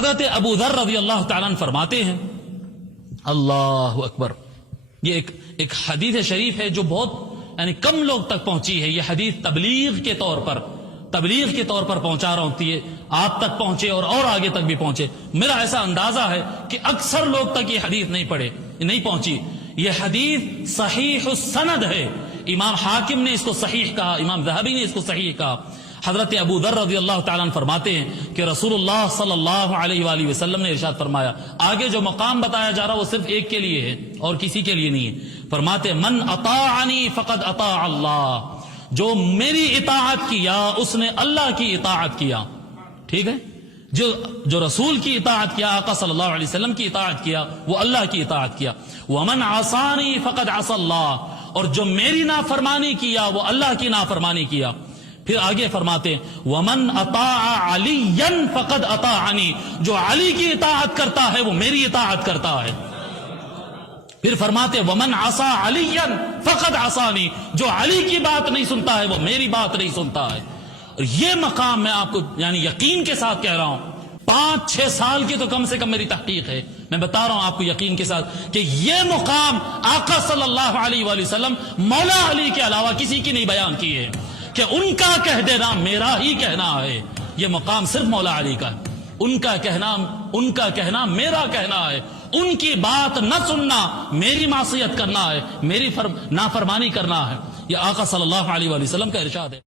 حضرت ابو ذر رضی اللہ تعالیٰ عنہ فرماتے ہیں، اللہ اکبر، یہ ایک حدیث شریف ہے جو بہت کم لوگ تک پہنچی ہے. یہ حدیث تبلیغ کے طور پر پہنچا رہا ہوتی ہے، آپ تک پہنچے اور آگے تک بھی پہنچے. میرا ایسا اندازہ ہے کہ اکثر لوگ تک یہ حدیث نہیں پہنچی. یہ حدیث صحیح السند ہے. امام حاکم نے اس کو صحیح کہا، امام ذہبی نے اس کو صحیح کہا. حضرت ابو ذر رضی اللہ تعالیٰ عنہ فرماتے ہیں کہ رسول اللہ صلی اللہ علیہ وآلہ وسلم نے ارشاد فرمایا، آگے جو مقام بتایا جا رہا وہ صرف ایک کے لیے ہے اور کسی کے لیے نہیں ہے. فرماتے من اطاعنی فقد اطاع اللہ، جو میری اطاعت کیا اس نے اللہ کی اطاعت کیا. ٹھیک ہے، جو رسول کی اطاعت کیا، آقا صلی اللہ علیہ وسلم کی اطاعت کیا، وہ اللہ کی اطاعت کیا. ومن عصانی فقد عصى اللہ، اور جو میری نافرمانی کیا وہ اللہ کی نافرمانی کیا. پھر آگے فرماتے ومن اطاع علیا فقد اطاعنی، جو علی کی اطاعت کرتا ہے وہ میری اطاعت کرتا ہے. پھر فرماتے ومن عصى علیا فقد عصانی، جو علی کی بات نہیں سنتا ہے وہ میری بات نہیں سنتا ہے. اور یہ مقام میں آپ کو یقین کے ساتھ کہہ رہا ہوں، 5-6 سال کی تو کم سے کم میری تحقیق ہے، میں بتا رہا ہوں آپ کو یقین کے ساتھ کہ یہ مقام آقا صلی اللہ علیہ وآلہ وسلم مولا علی کے علاوہ کسی کی نہیں بیان کی ہے کہ ان کا کہہ دینا میرا ہی کہنا ہے. یہ مقام صرف مولا علی کا ہے. ان کا کہنا میرا کہنا ہے. ان کی بات نہ سننا میری معصیت کرنا ہے، میری نافرمانی کرنا ہے. یہ آقا صلی اللہ علیہ وآلہ وسلم کا ارشاد ہے.